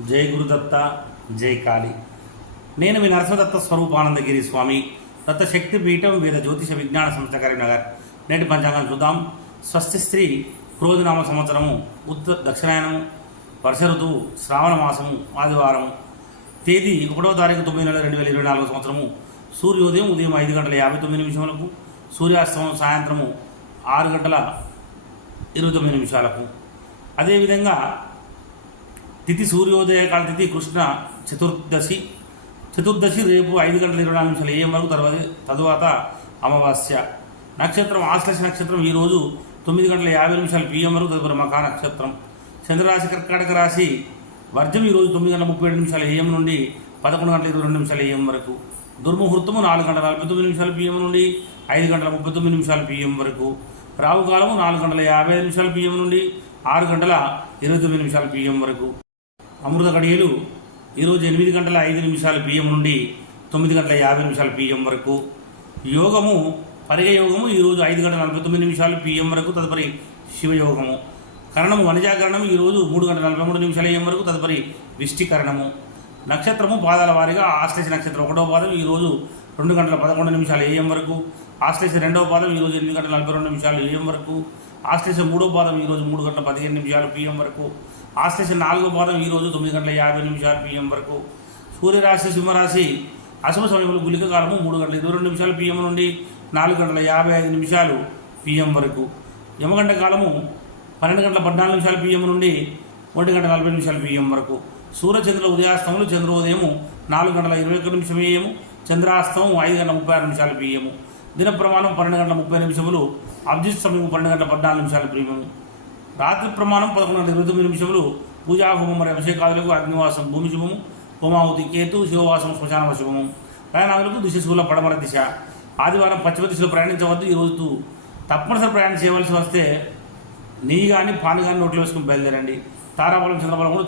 జై గురుదత్త జై కాళి. నేను మీ నరసదత్త స్వరూపానందగిరి స్వామి. దత్త శక్తి పీఠం వేద జ్యోతిష విజ్ఞాన సంస్థ కరీంనగర్. నేటి పంచాంగం చూద్దాం. స్వస్తి స్త్రీ క్రోధనామ సంవత్సరము ఉత్తర దక్షిణాయనము వర్ష ఋతువు శ్రావణ మాసము ఆదివారం తేదీ ఒకటో తారీఖు తొమ్మిది నెల రెండు వేల ఇరవై నాలుగు సంవత్సరము. సూర్యోదయం ఉదయం ఐదు గంటల యాభై తొమ్మిది నిమిషములకు సూర్యాస్తమం సాయంత్రము ఆరు గంటల ఇరవై తొమ్మిది నిమిషాలకు. అదేవిధంగా తిథి సూర్యోదయ కాల తిథి కృష్ణ చతుర్దశి. చతుర్దశి రేపు ఐదు గంటల ఇరవై నాలుగు నిమిషాలు ఏం వరకు తర్వాత తరువాత అమావాస్య. నక్షత్రం ఆశ్లేష నక్షత్రం ఈరోజు తొమ్మిది గంటల యాభై నిమిషాలు పిఎం వరకు తదుపరి మకా నక్షత్రం. చంద్రరాశి కర్కాటక రాశి వర్జం ఈరోజు తొమ్మిది గంటల ముప్పై ఏడు నిమిషాల ఏఎం నుండి పదకొండు గంటల ఇరవై రెండు నిమిషాల ఏఎం వరకు. దుర్ముహూర్తము నాలుగు గంటల నలభై తొమ్మిది నిమిషాల పిఎం నుండి ఐదు గంటల ముప్పై తొమ్మిది నిమిషాల పిఎం వరకు. రావుకాలము నాలుగు గంటల యాభై ఐదు నిమిషాలు పిఎం నుండి ఆరు గంటల ఇరవై తొమ్మిది నిమిషాల పిఎం వరకు. అమృత గడియలు ఈరోజు ఎనిమిది గంటల ఐదు నిమిషాల పిఎం నుండి తొమ్మిది గంటల యాభై నిమిషాల పిఎం వరకు. యోగము పరిగ యోగము ఈరోజు ఐదు గంటల నలభై తొమ్మిది నిమిషాలు పిఎం వరకు తదుపరి శివయోగము. కరణము వనజాగరణము ఈరోజు మూడు గంటల నలభై మూడు నిమిషాల ఏం వరకు తదుపరి విష్టికరణము. నక్షత్రము పాదాల వారీగా ఆశ్లేష నక్షత్రం ఒకటో పాదం ఈరోజు రెండు గంటల పదకొండు నిమిషాలు ఏఎం వరకు. ఆశ్లేష రెండవ పాదం ఈరోజు ఎనిమిది గంటల నలభై రెండు నిమిషాలు ఏఎం వరకు. ఆశ్లేష మూడో పాదం ఈరోజు మూడు గంటల పదిహేను నిమిషాలు పిఎం వరకు. ఆశ్లేష నాలుగు పాదం ఈరోజు తొమ్మిది గంటల యాభై నిమిషాల పిఎం వరకు. సూర్యరాశి సింహరాశి అశుభ సమయంలో గులిక కాలము మూడు గంటల ఇరవై రెండు నిమిషాలు పిఎం నుండి నాలుగు గంటల యాభై ఐదు నిమిషాలు పిఎం వరకు. యమగంట కాలము పన్నెండు గంటల పద్నాలుగు నిమిషాల పిఎం నుండి ఒంటి గంటల నలభై నిమిషాల పిఎం వరకు. సూర్యచంద్ర ఉదయాస్తములు చంద్రోదయము నాలుగు గంటల ఇరవై ఒక్క నిమిషం ఏఎము చంద్రాస్తమం ఐదు గంటల ముప్పై ఆరు నిమిషాలు పిఎము దిన ప్రమాణం పన్నెండు గంటల ముప్పై నిమిషములు అబ్జిత్ సమయం పన్నెండు గంటల పద్నాలుగు నిమిషాలు ప్రియము రాత్రి ప్రమాణం పదకొండు గంటల ఇరవై తొమ్మిది నిమిషములు పూజా హోమం మరియు అభిషేకాదులకు అగ్నివాసం భూమి శుభము హోమావతి కేతు శివవాసం శ్మశాన శుభము. ప్రయాణాదులకు దిశ పడమర దిశ. ఆదివారం పశ్చిమ దిశలో ప్రయాణించవద్దు ఈ రోజు తప్పనిసరి ప్రయాణం చేయవలసి వస్తే నీ కానీ పాని కానీ నోట్లో వేసుకుని బయలుదేరండి. తారాబలం చంద్రబలం కూడా